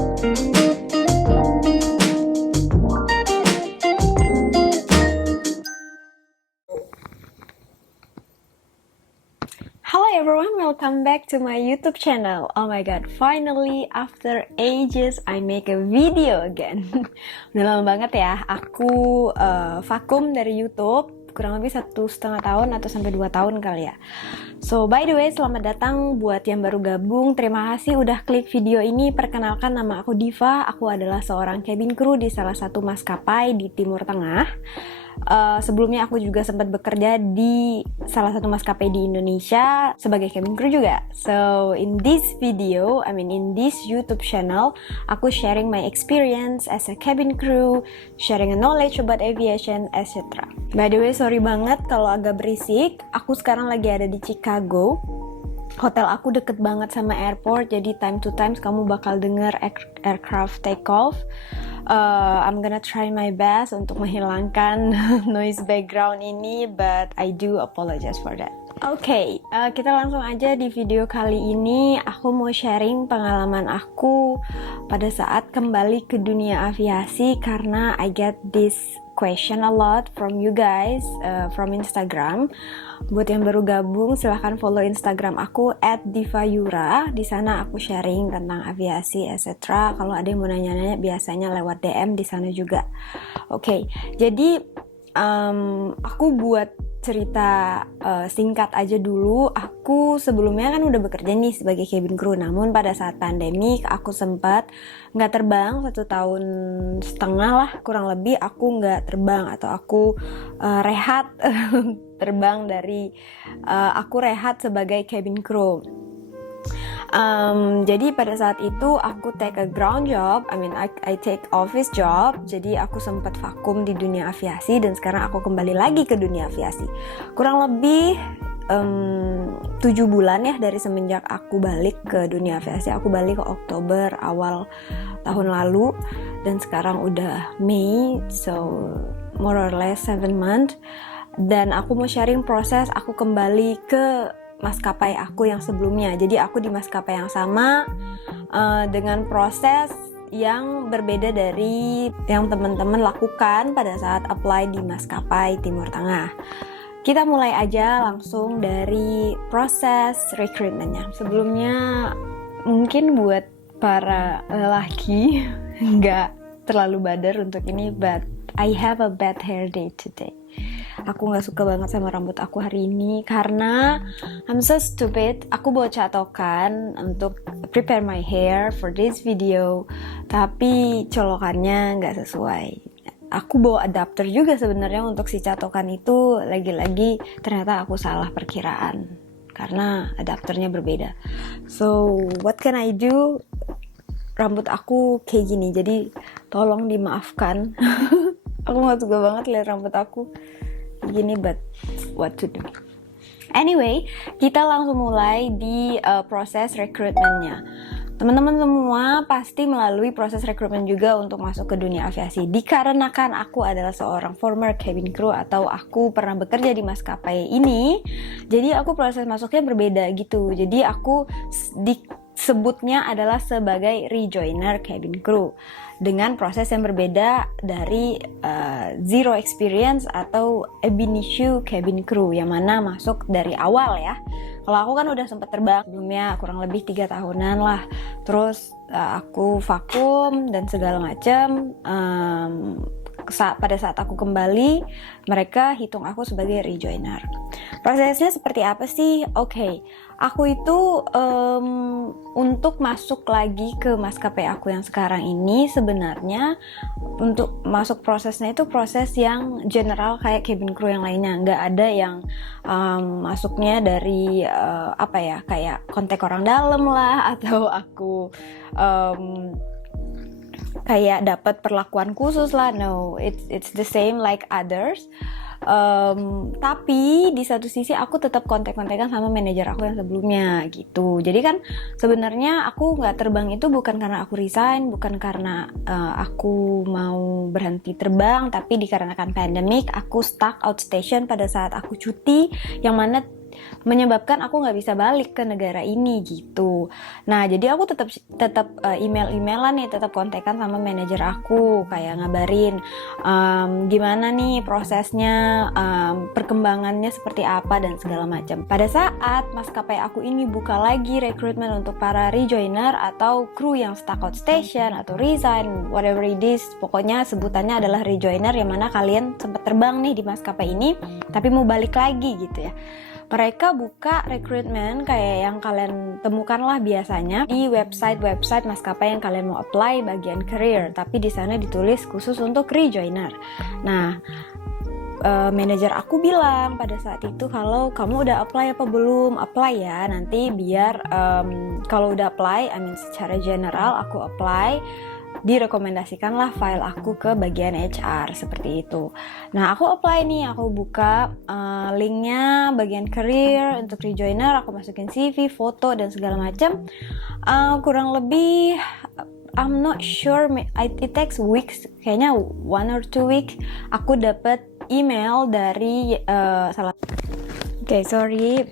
Hello everyone, welcome back to my YouTube channel. Oh my god, finally after ages I make a video again. Udah lama banget ya, aku vakum dari YouTube, kurang lebih 1,5 tahun atau sampai 2 tahun kali ya. So by the way, selamat datang buat yang baru gabung. Terima kasih udah klik video ini. Perkenalkan, nama aku Diva. Aku adalah seorang cabin crew di salah satu maskapai di Timur Tengah. Sebelumnya aku juga sempat bekerja di salah satu maskapai di Indonesia sebagai cabin crew juga. So in this video, in this YouTube channel, aku sharing my experience as a cabin crew, sharing a knowledge about aviation, etc. By the way, sorry banget kalau agak berisik. Aku sekarang lagi ada di Chicago. Hotel aku deket banget sama airport, jadi time to time kamu bakal denger aircraft take off. I'm gonna try my best untuk menghilangkan noise background ini, but I do apologize for that. Oke, kita langsung aja di video kali ini. Aku mau sharing pengalaman aku pada saat kembali ke dunia aviasi, karena I get this question a lot from you guys from Instagram. Buat yang baru gabung, silahkan follow Instagram aku @divayura. Di sana aku sharing tentang aviasi, etc. Kalau ada yang mau nanya-nanya, biasanya lewat DM di sana juga. Oke, jadi aku buat cerita singkat aja dulu. Aku sebelumnya kan udah bekerja nih sebagai cabin crew, namun pada saat pandemik aku sempat nggak terbang 1,5 tahun lah, kurang lebih aku nggak terbang, atau aku rehat terbang dari aku rehat sebagai cabin crew. Jadi pada saat itu aku take a ground job, I take office job. Jadi aku sempat vakum di dunia aviasi dan sekarang aku kembali lagi ke dunia aviasi. Kurang lebih 7 bulan ya dari semenjak aku balik ke dunia aviasi. Aku balik ke Oktober awal tahun lalu dan sekarang udah Mei, so more or less 7 months. Dan aku mau sharing proses aku kembali ke maskapai aku yang sebelumnya. Jadi aku di maskapai yang sama dengan proses yang berbeda dari yang teman-teman lakukan pada saat apply di maskapai Timur Tengah. Kita mulai aja langsung dari proses recruitmentnya. Sebelumnya mungkin buat para lelaki nggak terlalu badar untuk ini, but I have a bad hair day today. Aku gak suka banget sama rambut aku hari ini karena I'm so stupid. Aku bawa catokan untuk prepare my hair for this video, tapi colokannya gak sesuai. Aku bawa adapter juga sebenarnya untuk si catokan itu. Lagi-lagi ternyata aku salah perkiraan karena adapternya berbeda. So what can I do? Rambut aku kayak gini, jadi tolong dimaafkan. Aku gak suka banget lihat rambut aku gini, but what to do. Anyway, kita langsung mulai di proses rekrutmennya. Teman-teman semua pasti melalui proses rekrutmen juga untuk masuk ke dunia aviasi. Dikarenakan aku adalah seorang former cabin crew atau aku pernah bekerja di maskapai ini, jadi aku proses masuknya berbeda gitu. Jadi aku disebutnya adalah sebagai rejoiner cabin crew dengan proses yang berbeda dari zero experience atau ab initio cabin crew yang mana masuk dari awal ya. Kalau aku kan udah sempat terbang sebelumnya kurang lebih 3 tahunan lah. Terus aku vakum dan segala macam. Pada saat aku kembali, mereka hitung aku sebagai rejoiner. Prosesnya seperti apa sih? Oke, aku itu untuk masuk lagi ke maskapai aku yang sekarang ini, sebenarnya untuk masuk prosesnya itu proses yang general kayak cabin crew yang lainnya. Nggak ada yang masuknya dari kayak kontak orang dalam lah, atau aku kayak dapat perlakuan khusus lah. No, it's the same like others. Tapi di satu sisi aku tetap kontak-kontakan sama manajer aku yang sebelumnya gitu. Jadi kan sebenarnya aku nggak terbang itu bukan karena aku resign, bukan karena aku mau berhenti terbang, tapi dikarenakan pandemic aku stuck outstation pada saat aku cuti, yang mana menyebabkan aku nggak bisa balik ke negara ini gitu. Nah, jadi aku tetap email-emailan nih, tetap kontekan sama manajer aku, kayak ngabarin gimana nih prosesnya, perkembangannya seperti apa dan segala macam. Pada saat maskapai aku ini buka lagi rekrutmen untuk para rejoiner atau kru yang stuck out station atau resign, whatever it is, pokoknya sebutannya adalah rejoiner, yang mana kalian sempat terbang nih di maskapai ini tapi mau balik lagi gitu ya. Mereka buka rekrutmen kayak yang kalian temukan lah biasanya di website maskapai yang kalian mau apply bagian career, tapi di sana ditulis khusus untuk rejoiner. Nah, manajer aku bilang pada saat itu, kalau kamu udah apply apa belum? Apply ya, nanti biar kalau udah apply, secara general aku apply, direkomendasikanlah file aku ke bagian HR seperti itu. Nah, aku apply nih, aku buka linknya bagian career untuk rejoiner, aku masukin CV, foto dan segala macam. Kurang lebih I'm not sure, it takes weeks, kayaknya 1 or 2 weeks aku dapat email dari salah. Sorry,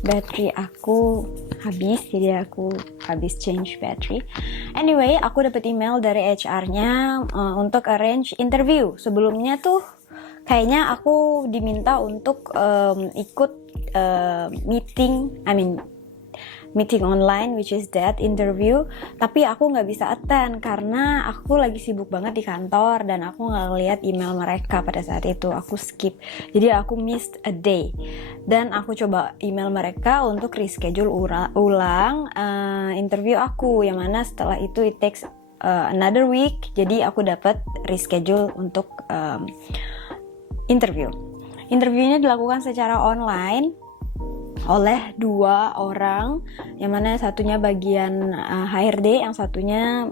battery aku habis, jadi aku habis change battery. Anyway, aku dapat email dari HR-nya untuk arrange interview. Sebelumnya tuh kayaknya aku diminta untuk ikut meeting online, which is that interview, tapi aku nggak bisa attend karena aku lagi sibuk banget di kantor dan aku nggak lihat email mereka pada saat itu, aku skip, jadi aku missed a day. Dan aku coba email mereka untuk reschedule ulang interview aku, yang mana setelah itu it takes another week, jadi aku dapat reschedule untuk interviewnya dilakukan secara online oleh 2 orang, yang mana satunya bagian HRD, yang satunya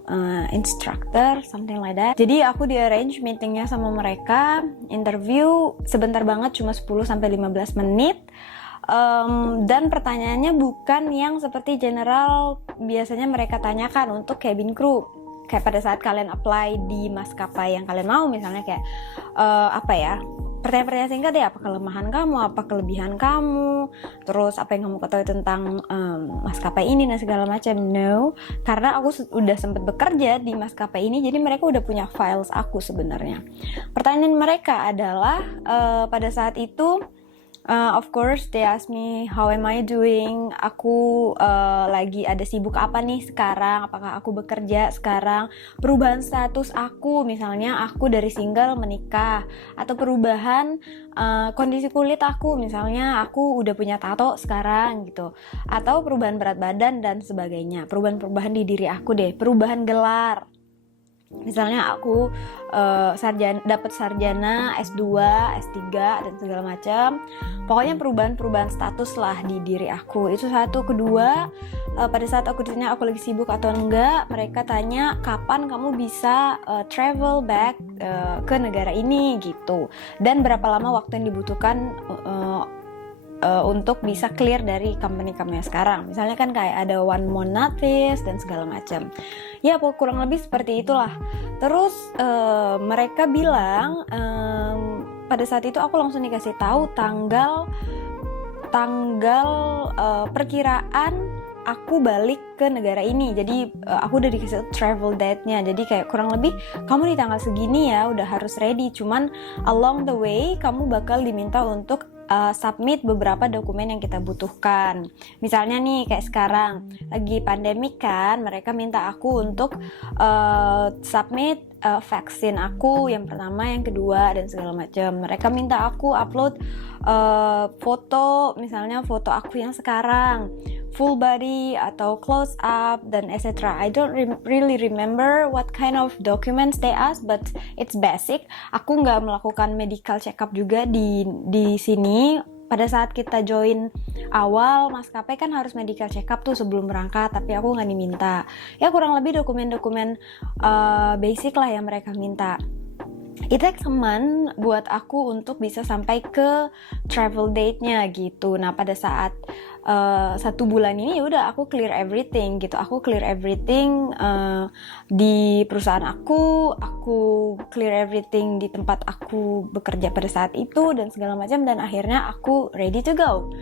instructor, something like that. Jadi aku di-arrange meetingnya sama mereka, interview sebentar banget, cuma 10-15 menit. Dan pertanyaannya bukan yang seperti general biasanya mereka tanyakan untuk cabin crew. Kayak pada saat kalian apply di maskapai yang kalian mau, misalnya kayak pertanyaan-pertanyaan singkat deh, apa kelemahan kamu, apa kelebihan kamu, terus apa yang kamu ketahui tentang maskapai ini dan segala macam. No, karena aku udah sempat bekerja di maskapai ini, jadi mereka udah punya files aku sebenarnya. Pertanyaan mereka adalah pada saat itu, of course they ask me how am I doing, aku lagi ada sibuk apa nih sekarang, apakah aku bekerja sekarang, perubahan status aku, misalnya aku dari single menikah, atau perubahan kondisi kulit aku, misalnya aku udah punya tato sekarang gitu, atau perubahan berat badan dan sebagainya, perubahan di diri aku deh, perubahan gelar. Misalnya aku dapat sarjana, S2, S3 dan segala macam. Pokoknya perubahan status lah di diri aku. Itu satu. Kedua, pada saat aku ditanya aku lagi sibuk atau enggak, mereka tanya kapan kamu bisa travel back ke negara ini gitu. Dan berapa lama waktu yang dibutuhkan untuk bisa clear dari company kamu yang sekarang. Misalnya kan kayak ada 1 month notice dan segala macam. Ya kurang lebih seperti itulah. Terus mereka bilang pada saat itu aku langsung dikasih tahu tanggal perkiraan aku balik ke negara ini. Jadi aku udah dikasih travel date-nya. Jadi kayak kurang lebih kamu di tanggal segini ya udah harus ready. Cuman along the way kamu bakal diminta untuk submit beberapa dokumen yang kita butuhkan. Misalnya nih kayak sekarang lagi pandemi kan, mereka minta aku untuk submit vaksin aku yang pertama, yang kedua dan segala macam. Mereka minta aku upload foto, misalnya foto aku yang sekarang, full body atau close up dan etc. I don't really remember what kind of documents they ask, but it's basic. Aku nggak melakukan medical check up juga di sini. Pada saat kita join awal maskapai kan harus medical check up tuh sebelum berangkat, tapi aku nggak diminta. Ya kurang lebih dokumen-dokumen basic lah yang mereka minta. It takes a month buat aku untuk bisa sampai ke travel date-nya gitu. Nah pada saat 1 bulan ini ya udah aku clear everything gitu. Aku clear everything di perusahaan aku clear everything di tempat aku bekerja pada saat itu dan segala macam, dan akhirnya aku ready to go.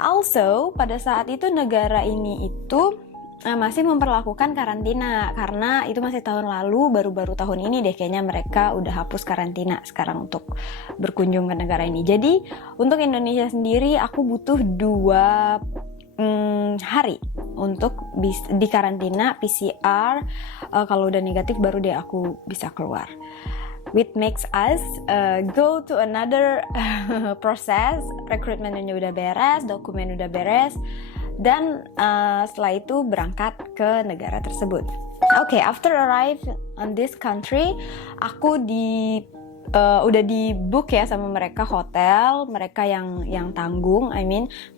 Also, pada saat itu negara ini itu masih memperlakukan karantina, karena itu masih tahun lalu, baru-baru tahun ini deh kayaknya mereka udah hapus karantina sekarang untuk berkunjung ke negara ini. Jadi untuk Indonesia sendiri aku butuh 2 hari untuk di karantina PCR. Kalau udah negatif baru deh aku bisa keluar. Which makes us go to another proses. Rekrutmennya udah beres, dokumen udah beres, dan setelah itu berangkat ke negara tersebut. Okay, after arrive on this country, aku udah di book ya sama mereka hotel, mereka yang tanggung,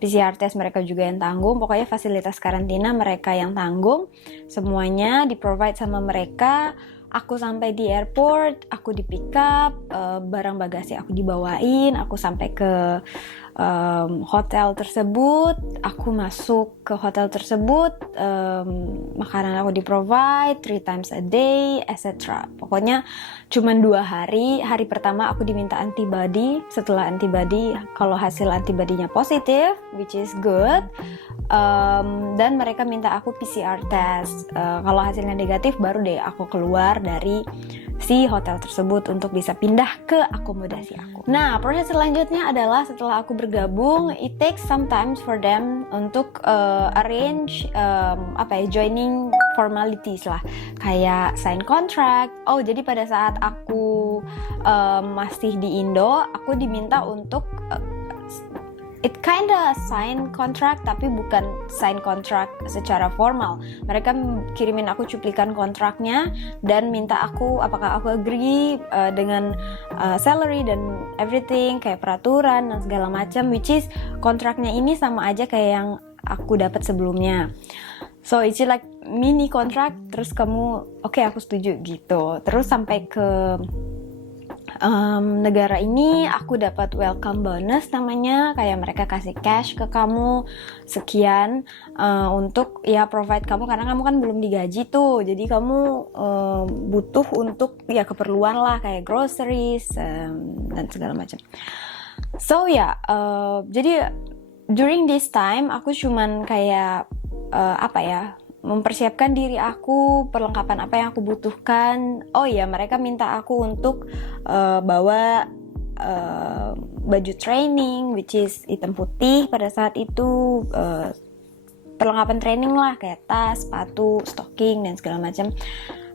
PCR test mereka juga yang tanggung, pokoknya fasilitas karantina mereka yang tanggung, semuanya di provide sama mereka. Aku sampai di airport, aku di pick up, barang bagasi aku dibawain, aku sampai ke hotel tersebut, aku masuk ke hotel tersebut, makanan aku di provide 3 times a day, etc. Pokoknya cuman 2 hari. Hari pertama aku diminta antibody. Setelah antibody, kalau hasil antibody-nya positif, which is good, dan mereka minta aku PCR test. Kalau hasilnya negatif, baru deh aku keluar dari si hotel tersebut untuk bisa pindah ke akomodasi aku. Nah, proses selanjutnya adalah setelah aku bergabung, it takes sometimes for them untuk arrange joining formalities lah, kayak sign contract. Oh, jadi pada saat aku masih di Indo, aku diminta untuk it kinda sign contract, tapi bukan sign contract secara formal. Mereka kirimin aku cuplikan kontraknya dan minta aku apakah aku agree dengan salary dan everything, kayak peraturan dan segala macam, which is kontraknya ini sama aja kayak yang aku dapat sebelumnya. So it's like mini kontrak, terus kamu okay, aku setuju gitu. Terus sampai ke negara ini aku dapat welcome bonus namanya, kayak mereka kasih cash ke kamu sekian untuk ya provide kamu, karena kamu kan belum digaji tuh, jadi kamu butuh untuk ya keperluan lah kayak groceries dan segala macam. So ya jadi during this time aku cuman kayak mempersiapkan diri aku, perlengkapan apa yang aku butuhkan. Oh iya, mereka minta aku untuk bawa baju training, which is hitam putih pada saat itu, perlengkapan training lah, kayak tas, sepatu, stocking, dan segala macam.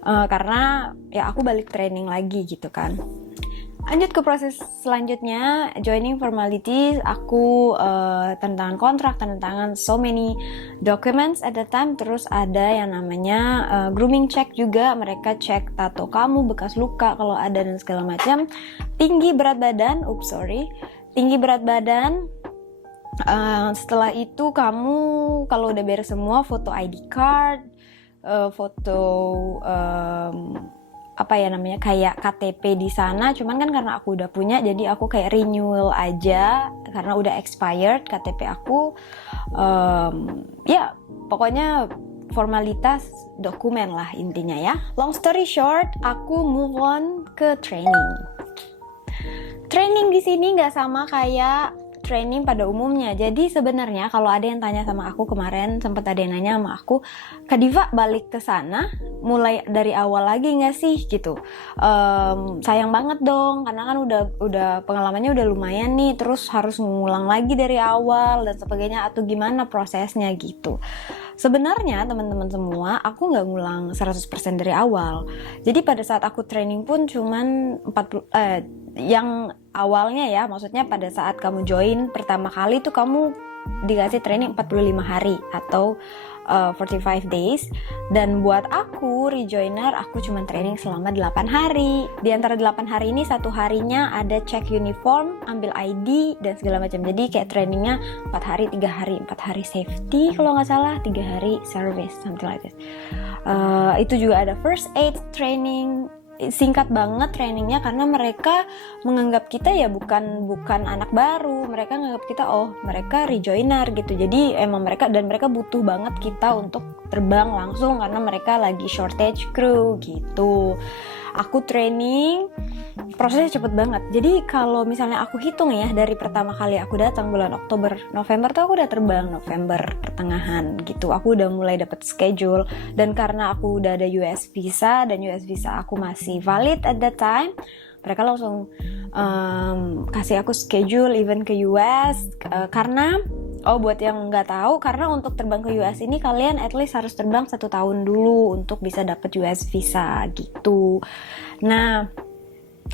Karena ya aku balik training lagi gitu kan. Lanjut ke proses selanjutnya, joining formalities. Aku tanda tangan kontrak, tanda tangan so many documents at the time. Terus ada yang namanya grooming check juga. Mereka cek tato kamu, bekas luka kalau ada dan segala macam. Tinggi berat badan, tinggi berat badan. Setelah itu kamu kalau udah beres semua, foto ID card, foto kayak KTP di sana. Cuman kan karena aku udah punya, jadi aku kayak renewal aja karena udah expired KTP aku. Ya pokoknya formalitas dokumen lah intinya ya. Long story short, aku move on ke training. Training di sini nggak sama kayak training pada umumnya. Jadi sebenarnya kalau ada yang tanya sama aku kemarin, sempat ada yang nanya sama aku, Kak Diva balik ke sana mulai dari awal lagi nggak sih gitu? Sayang banget dong, karena kan udah pengalamannya udah lumayan nih, terus harus mengulang lagi dari awal dan sebagainya, atau gimana prosesnya gitu. Sebenarnya teman-teman semua, aku nggak ngulang 100% dari awal. Jadi pada saat aku training pun cuman yang awalnya ya, maksudnya pada saat kamu join pertama kali tuh kamu dikasih training 45 hari atau 45 days. Dan buat aku rejoiner, aku cuma training selama 8 hari. Di antara 8 hari ini, 1 harinya ada cek uniform, ambil ID dan segala macam. Jadi kayak trainingnya 4 hari, 3 hari, 4 hari safety kalau nggak salah, 3 hari service, something like this. Itu juga ada first aid training, singkat banget trainingnya karena mereka menganggap kita ya bukan anak baru. Mereka menganggap kita mereka rejoiner gitu. Jadi emang mereka butuh banget kita untuk terbang langsung karena mereka lagi shortage crew gitu. Aku training, prosesnya cepet banget. Jadi kalau misalnya aku hitung ya, dari pertama kali aku datang bulan Oktober, November tuh aku udah terbang November pertengahan gitu. Aku udah mulai dapet schedule, dan karena aku udah ada US visa dan US visa aku masih valid at that time, mereka langsung kasih aku schedule event ke US. Karena buat yang nggak tahu, karena untuk terbang ke US ini kalian at least harus terbang 1 tahun dulu untuk bisa dapet US visa gitu. Nah,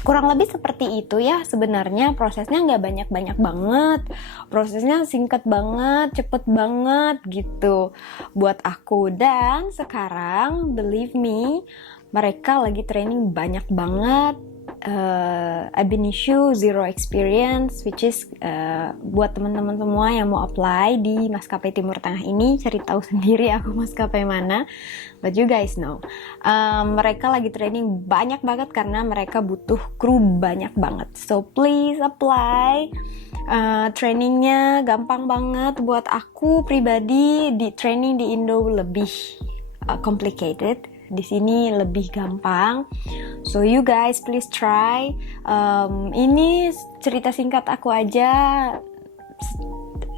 kurang lebih seperti itu ya sebenarnya. Prosesnya nggak banyak-banyak banget, prosesnya singkat banget, cepet banget gitu buat aku. Dan sekarang believe me, mereka lagi training banyak banget. I've been issue zero experience, which is buat teman-teman semua yang mau apply di maskapai Timur Tengah ini, cari tahu sendiri aku maskapai mana. But you guys know, mereka lagi training banyak banget karena mereka butuh kru banyak banget. So please apply. Trainingnya gampang banget. Buat aku pribadi, di training di Indo lebih complicated. Di sini lebih gampang. So you guys please try. Ini cerita singkat aku aja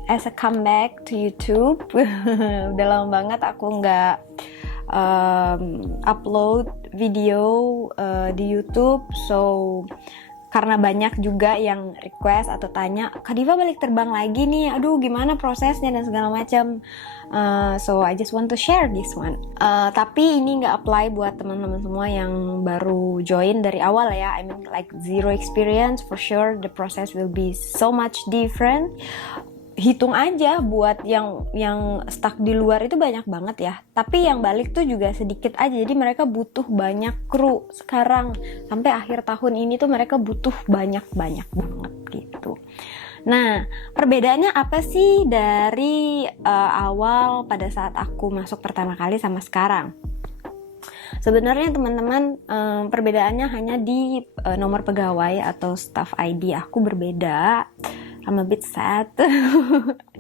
as a comeback to YouTube. Udah lama banget aku nggak upload video di YouTube. So karena banyak juga yang request atau tanya, Kak Diva balik terbang lagi nih, aduh gimana prosesnya dan segala macam. So I just want to share this one. Tapi ini nggak apply buat teman-teman semua yang baru join dari awal ya. I mean like zero experience, for sure the process will be so much different. Hitung aja buat yang stuck di luar itu banyak banget ya. Tapi yang balik tuh juga sedikit aja. Jadi mereka butuh banyak kru sekarang. Sampai akhir tahun ini tuh mereka butuh banyak banget gitu. Nah, perbedaannya apa sih dari awal pada saat aku masuk pertama kali sama sekarang? Sebenarnya teman-teman, perbedaannya hanya di nomor pegawai atau staff ID aku berbeda. I'm a bit sad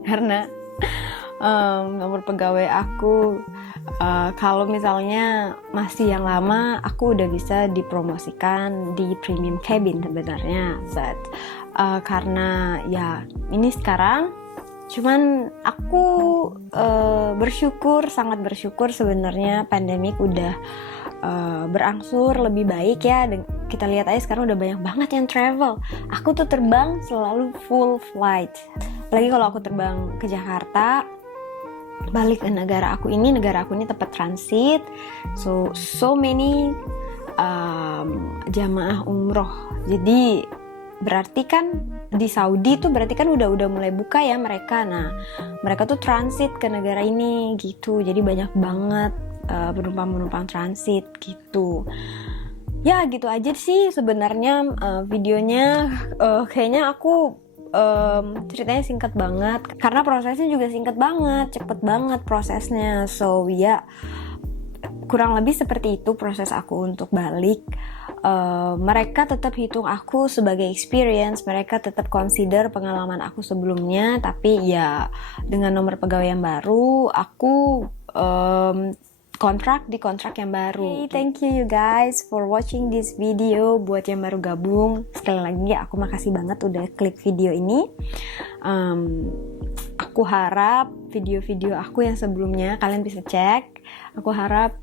karena nomor pegawai aku kalau misalnya masih yang lama, aku udah bisa dipromosikan di premium cabin sebenarnya. But karena ya ini sekarang, cuman aku sangat bersyukur sebenarnya pandemik udah berangsur lebih baik ya. Kita lihat aja sekarang udah banyak banget yang travel. Aku tuh terbang selalu full flight. Apalagi kalau aku terbang ke Jakarta, balik ke negara aku ini tempat transit. So many jamaah umroh. Jadi berarti kan di Saudi tuh berarti kan udah mulai buka ya mereka. Nah, mereka tuh transit ke negara ini gitu. Jadi banyak banget penumpang transit gitu. Ya gitu aja sih sebenarnya videonya. Kayaknya aku ceritanya singkat banget karena prosesnya juga singkat banget, cepet banget prosesnya. So ya kurang lebih seperti itu proses aku untuk balik. Mereka tetap hitung aku sebagai experience, mereka tetap consider pengalaman aku sebelumnya, tapi ya dengan nomor pegawai yang baru aku kontrak yang baru. Okay, thank you guys for watching this video. Buat yang baru gabung, sekali lagi aku makasih banget udah klik video ini. Aku harap video-video aku yang sebelumnya kalian bisa cek. Aku harap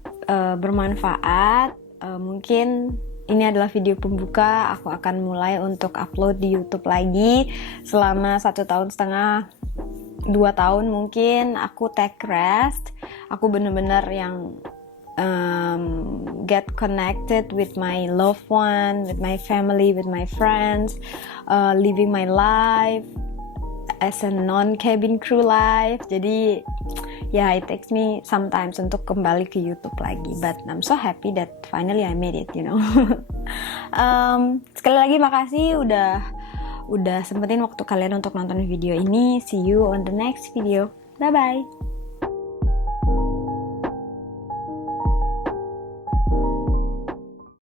bermanfaat. Mungkin ini adalah video pembuka. Aku akan mulai untuk upload di YouTube lagi selama 1,5 tahun, 2 tahun mungkin. Aku take rest. Aku bener-bener yang get connected with my loved one, with my family, with my friends, living my life as a non-cabin crew life. Jadi ya it takes me sometimes untuk kembali ke YouTube lagi, but I'm so happy that finally I made it, you know. Sekali lagi makasih udah sempetin waktu kalian untuk nonton video ini. See you on the next video. Bye bye.